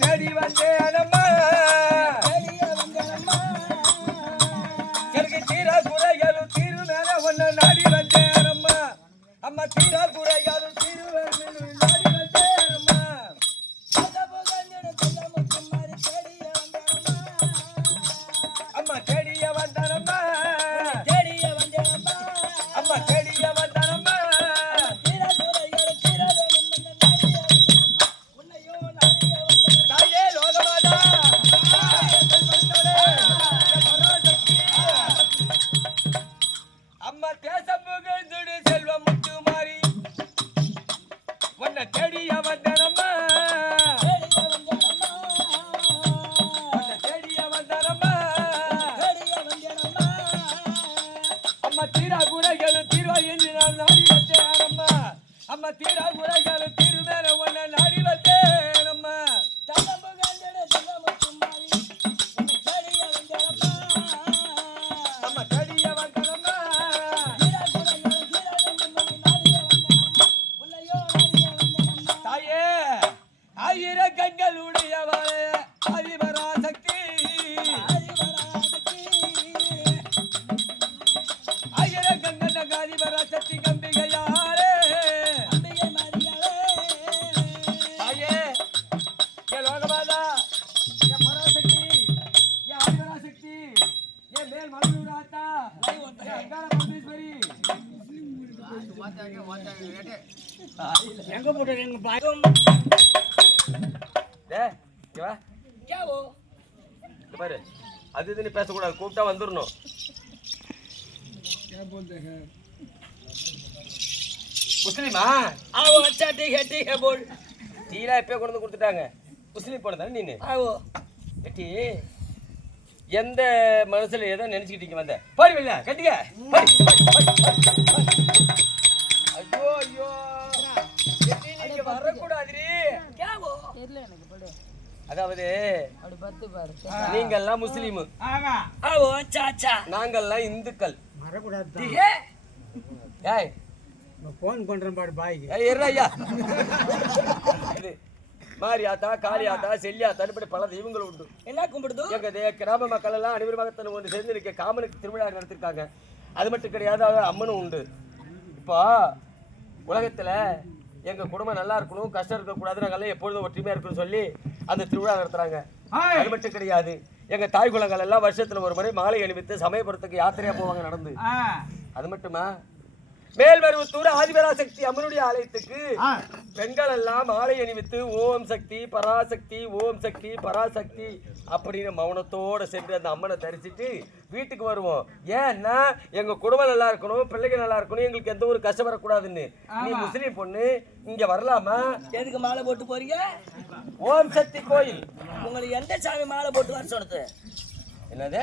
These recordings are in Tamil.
தேடி வந்தேனம்மா எனக்கு தீரா குறைகளும் தீரு மேல ஒன்ன நாடி வந்தேனம்மா அம்மா தீரா குறைகளும் தீரு நாடி வந்தேனம்மா அம்மா தேடிய வந்தனம்மா அம்மா தேடிய வந்தனம்மா தாயே லோகமாதா அம்மா தேசம் புகழ்ந்துடு செல்வம் முத்து மாறி உன்னை தேடிய வந்தனம்மா தேடிய வந்தனம்மா அம்மா தீரா குறைகளும் தீர்வா என்று நான் நாடி வந்தேனம்மா அம்மா தீரா குறைகளும் தீர்வு மேல உன்னை நாடி வந்தேனம்மா அம்மா தேடிய வந்தனம்மா தாயே ஆயிர கண்கள் உடையவளே ஆதிபராசக்தி ஆயிர கண்கள் ஆதிபராசக்தி கம்பிகையாளே தாயே ஏ லோகமாதா ஏ பராசக்தி ஏ ஆதிபராசக்தி ஏ மேல் மலூராத்தா ஏ அங்காள பரமேஸ்வரி எங்க போட்டு எங்க பாயம் டேய் இங்க வா கேவோ இங்க பாரு அது இதுன்னு பேசக்கூடாது கூப்பிட்டா வந்துடணும் முஸ்லிமா आओ अच्छा ठीक है बोल டீலா எப்போ கொண்டு வந்து கொடுத்துட்டாங்க முஸ்லீம் போன தானே நீனு आओ எட்டி எந்த மனசுல எதை நினைச்சுக்கிட்டீங்க வந்த போய் வெளில கட்டிக்க ஐயோ ஐயோ எட்டி நீங்க வரக்கூடாதுரி கேவோ அதாவது அப்படி பத்து பாரு நீங்கெல்லாம் முஸ்லீம் आओ अच्छा अच्छा நாங்கெல்லாம் இந்துக்கள் வரக்கூடாது ठीक है ஏய் போன் பண்றேன் பாடு பாய்க்கு ஏய் இருடா ஐயா இது மாரியாத்தா காளியாத்தா செல்லியாத்தா இப்படி பல தெய்வங்கள் உண்டு என்ன கும்பிடுது எங்க கிராம மக்கள் எல்லாம் அனைவருமாக ஒன்று சேர்ந்து இருக்க காமனுக்கு திருவிழா நடத்திருக்காங்க அது மட்டும் கிடையாது அது அம்மனும் உண்டு இப்போ உலகத்துல எங்க குடும்பம் நல்லா இருக்கணும் கஷ்டம் இருக்கக்கூடாது நாங்கெல்லாம் எப்பொழுதும் ஒற்றுமையா இருக்கணும்னு சொல்லி அந்த திருவிழா நடத்துறாங்க அது மட்டும் கிடையாது எங்க தாய் குலங்கள் எல்லாம் வருஷத்துல ஒரு முறை மாலை அணிவித்து சமயபுரத்துக்கு யாத்திரையா போவாங்க நடந்து அது மட்டுமா மேல்மருவத்தூர் ஆதிபராசக்தி அம்மனுடைய ஆலயத்துக்கு பெண்கள் எல்லாம் மாலை அணிவித்து ஓம் சக்தி பராசக்தி ஓம் சக்தி பராசக்தி அப்படின்னு மௌனத்தோட சென்று அந்த அம்மனை தரிசிட்டு வீட்டுக்கு வருவோம் ஏன்னா எங்க குடும்பம் நல்லா இருக்கணும் பிள்ளைகள் நல்லா இருக்கணும் எங்களுக்கு எந்த ஒரு கஷ்டம் வரக்கூடாதுன்னு நீ முஸ்லீம் பொண்ணு இங்க வரலாமா எதுக்கு மாலை போட்டு போறீங்க ஓம் சக்தி கோயில் உங்களுக்கு எந்த சாமி மாலை போட்டு வர சொன்னது என்னது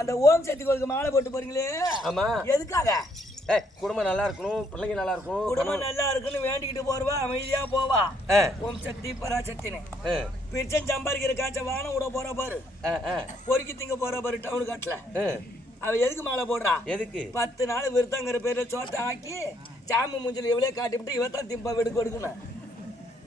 அந்த ஓம் சக்தி கோயிலுக்கு மாலை போட்டு போறீங்களே ஆமா எதுக்காக குடும்பம் நல்லா இருக்கணும் பிள்ளைங்க நல்லா இருக்கணும் குடும்பம் நல்லா இருக்குன்னு வேண்டிக்கிட்டு போறவா அமைதியா போவா ஓம் சக்தி பராசக்தின்னு பிரிச்சன் சம்பாதிக்கிற காய்ச்ச வானம் விட போற பாரு பொறுக்கி திங்க போற பாரு டவுன் காட்டுல அவ எதுக்கு மாலை போடுறா எதுக்கு 10 நாள் விருத்தங்கிற பேர்ல சோத்தை ஆக்கி சாமி மூஞ்சில எவ்வளவு காட்டிவிட்டு இவத்தான் திம்பா வெடுக்கு எடுக்கணும்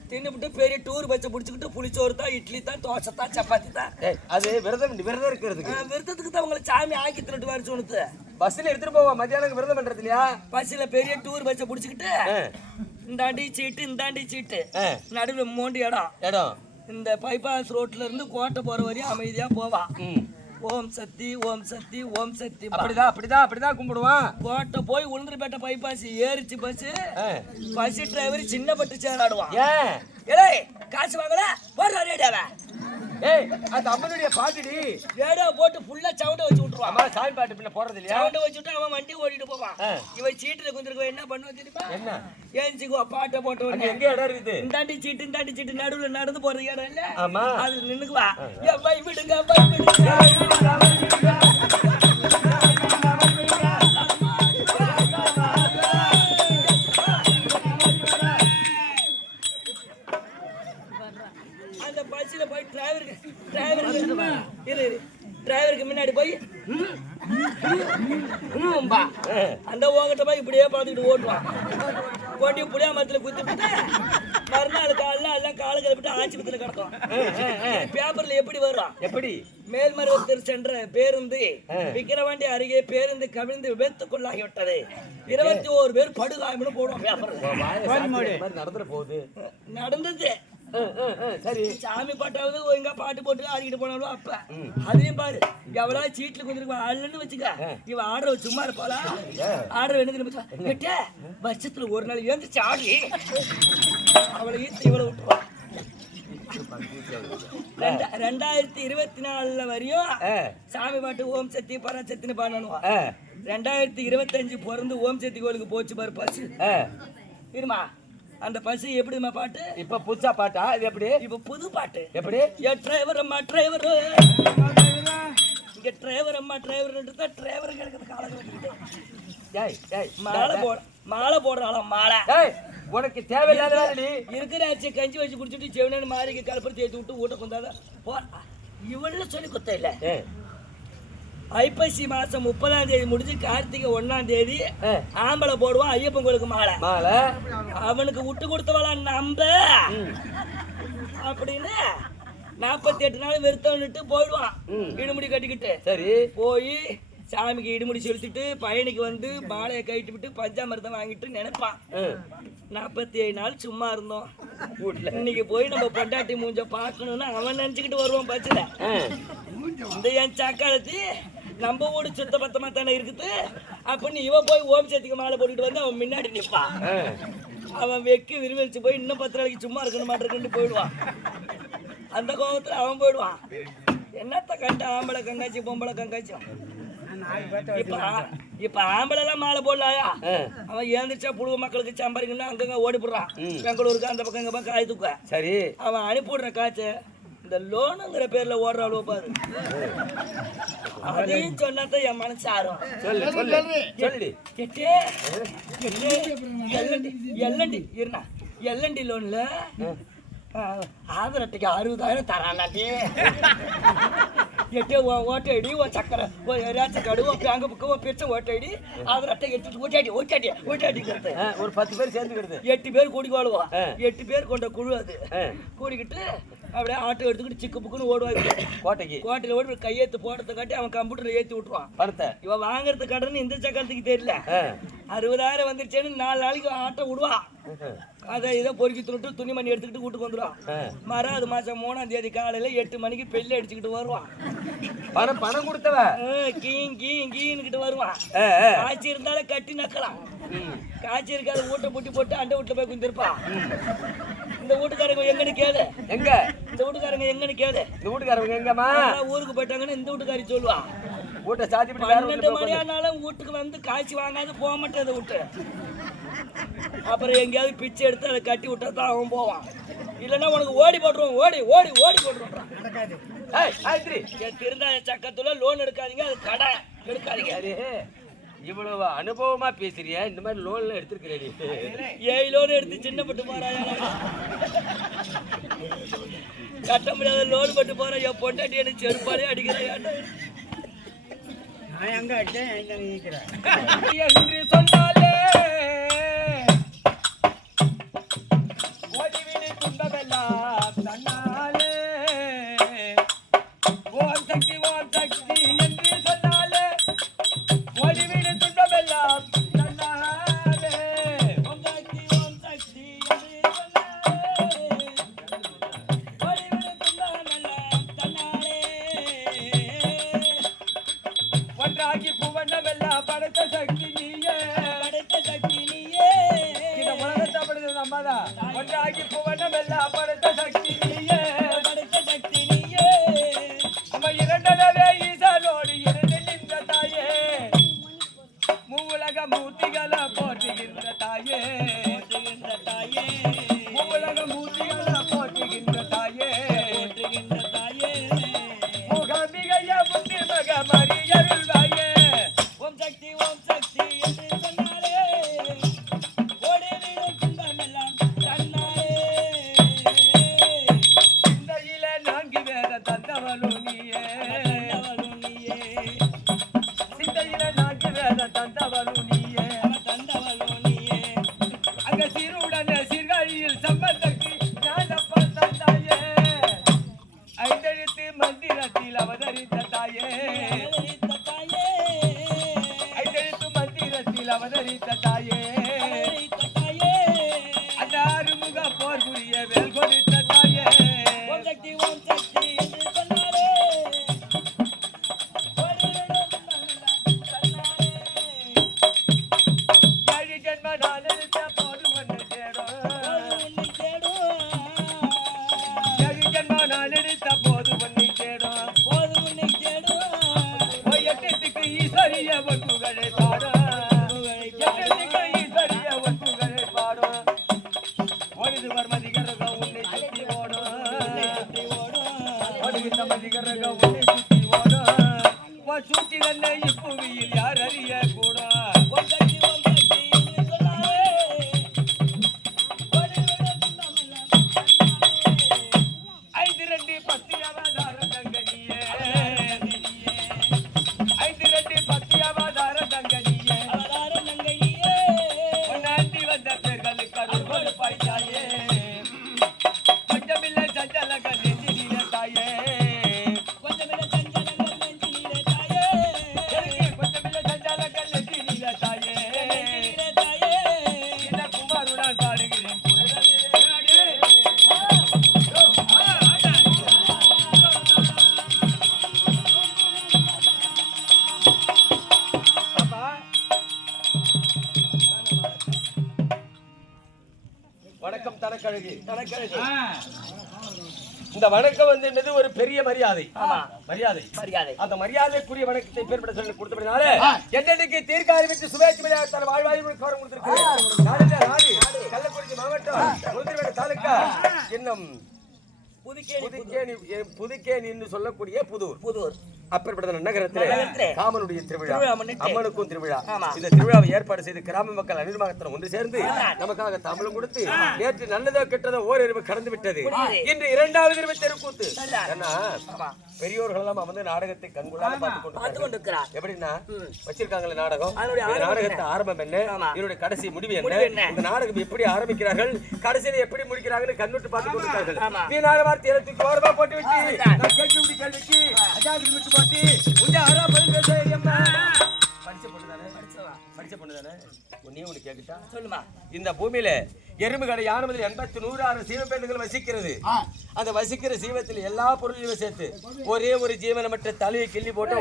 தின்னுபிட்டு பெரிய டூர் பச்சை பிடிச்சிக்கிட்டு புளிச்சோறு தான் இட்லி தான் தோசை தான் சப்பாத்தி தான் அது விரதம் இருக்கிறதுக்கு விரதத்துக்கு தான் உங்களை சாமி ஆக்கி திருட்டு வர சொன்னது பஸ்ல எடுத்துட்டு போவா மத்தியானம் விரதம் பண்றது இல்லையா பஸ்ல பெரிய டூர் பச்சை பிடிச்சிக்கிட்டு இந்தாண்டி சீட்டு நடுவில் மூண்டு இடம் இந்த பைபாஸ் ரோட்ல இருந்து கோட்டை போற வரையும் அமைதியா போவா ஓம் சக்தி ஓம் சக்தி ஓம் சக்தி அப்படிதான் கும்பிடுவான் கோட்டை போய் உளுந்தூர்பேட்டை பைபாஸ் ஏறிச்சு பஸ் டிரைவர் சின்ன பட்டு சேராடுவான் ஏய் காசு வாங்கல போடுறா ரேடியோவை அது அம்மனுடைய பாட்டுடி ரேடியோ போட்டு ஃபுல்லா சவுண்ட வச்சு விட்டுருவான் அம்மா சாமி பாட்டு பின்ன போறது இல்லையா சவுண்ட வச்சுட்டு அவன் வண்டி ஓடிட்டு போவான் இவன் சீட்டுல குந்திருக்க என்ன பண்ணுவா தெரியுமா என்ன ஏஞ்சிக்கோ பாட்டை போட்டு அங்க எங்க இடம் இருக்குது இந்தாண்டி சீட்டு நடுவுல நடந்து போறது இடம் இல்ல ஆமா அது நின்னுக்குவா ஏ பை விடுங்க பை விடுங்க அந்த பஸ்ல போய் டிரைவருக்கு முன்னாடி போய் அந்த ஓகட்ட போய் இப்படியே பார்த்துக்கிட்டு ஓட்டுவான் கொட்டி புளியா மரத்துல குத்திவிட்டு மறுநாள் காலைல எல்லாம் காலை கழுவிட்டு ஆஸ்பத்திரியில கிடக்கும். பேப்பர்ல எப்படி வரும்? எப்படி? மேல்மருவத்தூர் சென்ற பேருந்து விக்கிரவாண்டி அருகே பேருந்து கவிழ்ந்து விபத்துக்குள்ளாகிவிட்டது. 21 பேர் படுகாயம்னு போடுவோம் பேப்பர்ல. நடந்துட போகுது. நடந்தது. சரி, சாமி பாட்டாவது ஒழுங்கா பாட்டு போட்டு ஆடிக்கிட்டு போனாலும் அப்ப அதையும் பாரு எவ்வளவு சீட்ல குதிருக்கு ஆளுன்னு வச்சுக்க. இவ ஆடுற சும்மா இருப்பாளா? ஆடுற என்ன வருஷத்துல ஒரு நாள் ஏந்துச்சு ஆடி அவளை ஈத்து இவ்வளவு விட்டுருவான். 2024 வரையும் சாமி பாட்டு ஓம் சக்தி பராசக்தின்னு பாடணும். 2025 பிறந்து ஓம் சக்தி கோயிலுக்கு போச்சு பாரு பசு. இருமா அந்த பசு எப்படிமா பாட்டு? இப்ப புதுசா பாட்டா? இது எப்படி? இப்ப புது பாட்டு. எப்படி? டிரைவர் அம்மா டிரைவர் இங்க டிரைவர் அம்மா டிரைவர் டிரைவர் கிடக்குது காலத்துல. மாலை போடுறாளாம் மாலை. உனக்கு தேவையில்லாத இருக்கிற அரிசி கஞ்சி வச்சு குடிச்சிட்டு செவனு மாறிக்கு கலப்படி தேய்த்து விட்டு ஊட்ட கொண்டாத போ. இவள சொல்லி கொத்த இல்ல. ஐப்பசி மாசம் 30ஆம் தேதி முடிஞ்சு கார்த்திகை 1ஆம் தேதி ஆம்பளை போடுவான் ஐயப்பன் கோயிலுக்கு மாலை. அவனுக்கு விட்டு கொடுத்தவளா நம்ப அப்படின்னு 48 நாள் வெறுத்தவன்னுட்டு போயிடுவான் இடுமுடி கட்டிக்கிட்டு. சரி, போய் சாமிக்கு இடுமுடி செலுத்திட்டு பயணிக்கு வந்து மாலையை கட்டிட்டு விட்டு பஞ்சாமிரத்தை வாங்கிட்டு நினைப்பான் 47 நாள் சும்மா இருந்தோம் இன்னைக்கு போய் நம்ம பொண்டாட்டி மூஞ்ச பார்க்கணும்னு அவன் நினைச்சுக்கிட்டு வருவான் பஸ்ல. இந்த என் சக்காலத்து நம்ம ஊடு சுத்த பத்தமா தானே இருக்குது அப்படின்னு இவன் போய் ஓம் சக்திக்கு மாலை போட்டுட்டு வந்து அவன் முன்னாடி நிற்பான். அவன் வெக்கி விரிவரிச்சு போய் இன்னும் 10 நாளைக்கு சும்மா இருக்கணும் மாட்டிருக்குன்னு போயிடுவான். அந்த கோபத்துல அவன் போயிடுவான். என்னத்த கண்ட ஆம்பளை கங்காச்சி பொம்பளை கங்காச்சும். இப்ப ஆம்பளை எல்லாம் மாலை போடலாயா? அவன் ஏந்திரிச்சா புழுவ மக்களுக்கு சம்பாதிக்கணும் அங்கங்க ஓடி போடுறான். பெங்களூருக்கு அந்த பக்கம் இங்க பக்கம் காய் தூக்க. சரி, அவன் அனுப்பிவிடுற காய்ச்ச இந்த லோனுங்கிற பேர்ல ஓடுற அளவு பாரு. அதையும் சொன்னாதான் என் மனசு ஆறும். எல்என்டி லோன்ல ஆதார் அட்டைக்கு 60,000 தரானாட்டி. எட்டு ஓட்டு ஐடி சக்கரை ரேஷன் கார்டு பேங்க் புக்கு பிரிச்ச ஓட்டு ஐடி ஆதார் அட்டை எடுத்துட்டு ஓட்டாடி ஒரு 10 பேர் சேர்ந்துக்கிறது. 8 பேர் கூடி வாழ்வோம். 8 பேர் கொண்ட குழு அது. கூடிக்கிட்டு அப்படியே ஆட்டோ எடுத்துக்கிட்டு சிக்கு புக்குன்னு ஓடுவாங்க கோட்டையில ஓடி கையெழுத்து போடுறத காட்டி அவன் கம்ப்யூட்டர்ல ஏற்றி விட்டுருவான் பணத்தை. இவன் வாங்குறது கடன் இந்த சக்கரத்துக்கு தெரியல. 60,000 வந்துருச்சேன்னு 4 நாளைக்கு ஆட்டோ விடுவான். அதை இதை பொறுக்கி துணிட்டு துணிமணி எடுத்துக்கிட்டு வீட்டுக்கு வந்துடுவான். மறாவது மாசம் 3ஆம் தேதி காலையில 8 மணிக்கு பெல்லு அடிச்சுக்கிட்டு வருவான். பணம் கொடுத்தவ கீன்கிட்டு வருவான். காய்ச்சி இருந்தாலும் கட்டி நக்கலாம். காய்ச்சி இருக்காது வீட்டை பூட்டி போட்டு அந்த வீட்டுல போய் குந்திருப்பான். இந்த வீட்டுக்காரங்க எங்கன்னு கேளு. எங்க இந்த வீட்டுக்காரங்க எங்கன்னு கேளு. இந்த வீட்டுக்காரங்க எங்கம்மா ஊருக்கு போயிட்டாங்கன்னு இந்த வீட்டுக்காரி சொல்லுவான். வீட்டை சாத்தி 12 மணி ஆனாலும் வீட்டுக்கு வந்து காய்ச்சி வாங்காது போக மாட்டேன் வீட்டு. அப்புறம் எங்கேயாவது பிச்சை எடுத்து அதை கட்டி விட்டா தான் அவன் போவான். இல்லைன்னா உனக்கு ஓடி போட்டுருவான். ஓடி போட்டுருவான். திருந்தா சக்கத்துல லோன் எடுக்காதீங்க, அது கடை எடுக்காதீங்க. இவ்வளவு அனுபவமா பேசுறியா? இந்த மாதிரி லோன்ல எடுத்திருக்கிறேன். 7 லோன் எடுத்து சின்னப்பட்டு போறாயா? கட்ட முடியாத லோன் பட்டு போற என் பொண்டாட்டி எனக்கு செருப்பாலே அடிக்கிறேன். நான் எங்க அடிச்சேன் எங்க நிக்கிறேன் என்று சொன்னாலே ஓடிவிடு துன்பமெல்லாம் தன்னாலே. ஓம் சக்தி என்று சொன்னாலே ஓடிவிடு துன்பமெல்லாம் தன்னாலே. ஓம் சக்தி என்று சொன்னாலே ஓடிவிடு துன்பமெல்லாம் தன்னாலே. ஒன்றாகி புவனமெல்லாம் படைத்த சக்தி நீயே. இந்த உலகத்தை படைத்த நம்மதான். ஒன்றாகி புவனமெல்லாம் படைத்த சக்தி நீயே. நம்ம இரண்டவே ஈசனோடு இருந்து நின்ற தாயே. மூவுலக மூர்த்திகளை போற்றுகின்ற தாயே. மூவுலக மூர்த்திகளை போற்றுகின்ற தாயே. முகமிகைய முன்னி மகமறியருள்வாயே. ஓம் சக்தி என்று சொன்னாலே ஓடிவிடு துன்பமெல்லாம் தன்னாலே. தன்னை சீர்காழியில் சம்பந்தக்கு ஞானப்பன் தந்தாயே ஐந்தெழுத்து மந்திரத்தில் அவதரித்த தாயே ஐந்தெழுத்து மந்திரத்தில் அவதரித்த தாயே அந்த அறுமுக போர் புரிய வேல் கொடுத்த தாயே ஏழு ஜென்ம நான் எடுத்த போது ஒன்று தேடும் ஏழு ஜென்ம நான் எடுத்த போது ஒன்றை தேடும் எட்டத்துக்கு ஈஸ்வரிய ஒன்றுகளை பாடும் எட்டத்துக்கு ஈஸ்வரிய ஒன்றுகளை பாடும் ஓடுது வர்மதிகரகம் உன்னை சுற்றி ஓடும் ஓடுகின்ற மதிகரகம் உன்னை சுற்றி ஓடும் சுற்றி தன்னை இப்புவியில் யார் அறிய கூடும் ஐந்து ரெண்டு பத்து அவதார தங்கனியே ஐந்து ரெண்டு பத்து அவதார தங்கனியே ஒன்னாண்டி வந்த பேர்களுக்கு அருள் கொடுப்பாய் தாயே கொஞ்சமில்லை சஞ்சலங்கள் நெஞ்சிலே தாயே கொஞ்சமில்லை சஞ்சலங்கள் நெஞ்சிலே தாயே இந்த குமாருடன் பாடுகிறேன் வணக்கம் தனக்கழகு இந்த வணக்கம் வந்து ஒரு பெரிய மரியாதை மரியாதை அந்த மரியாதைக்குரிய வணக்கத்தை பேர்பட சொல்லி கொடுத்தபடினாலே என்னைக்கு தீர்க்க அறிவித்து சுபேட்சி தன் வாழ்வாய் கவரம் கொடுத்திருக்கிறேன் கள்ளக்குறிச்சி மாவட்டம் உளுந்தூர்பேட்டை தாலுக்கா இன்னும் புதுக்கேணி என்று சொல்லக்கூடிய புதூர் அப்பேற்பட்ட நகரத்திலே காமனுடைய திருவிழா அம்மனுக்கும் திருவிழா இந்த திருவிழாவை ஏற்பாடு செய்து கிராம மக்கள் அனிர்வாகத்தினர் ஒன்று சேர்ந்து நமக்காக தமிழும் கொடுத்து நேற்று நல்லதோ கெட்டதோ ஓரிரவு கடந்து விட்டது இன்று இரண்டாவது இரவு தெருக்கூத்து ஏன்னா பெரியோர்கள் எல்லாம் வந்து நாடகத்தை கண்கொள்ளாத பார்த்து கொண்டிருக்கிறார் எப்படின்னா வச்சிருக்காங்களே நாடகம் நாடகத்தை ஆரம்பம் என்ன இதனுடைய கடைசி முடிவு என்ன இந்த நாடகம் எப்படி ஆரம்பிக்கிறார்கள் கடைசியில எப்படி முடிக்கிறாங்கன்னு கண்ணுட்டு பார்த்து கொண்டிருக்கார்கள் வீணான வார்த்தையை தூக்கி ஓரமா போட்டு வச்சு கேள்வி விட்டு கேள்விக்கு அஜாதி விட்டு போட்டு உண்ட ஆரா பதில் பேச படிச்ச பொண்ணுதானே ஒன்னே ஒண்ணு கேக்குட்டா சொல்லுமா இந்த பூமியில எறும்பு கடை யானை முதல் 86 சீவப்பெண்கள் வசிக்கிறது அந்த வசிக்கிற சீவத்தில் எல்லா பொருளையும் சேர்த்து ஒரே ஒரு ஜீவனமற்ற தலையை கிள்ளி போட்டு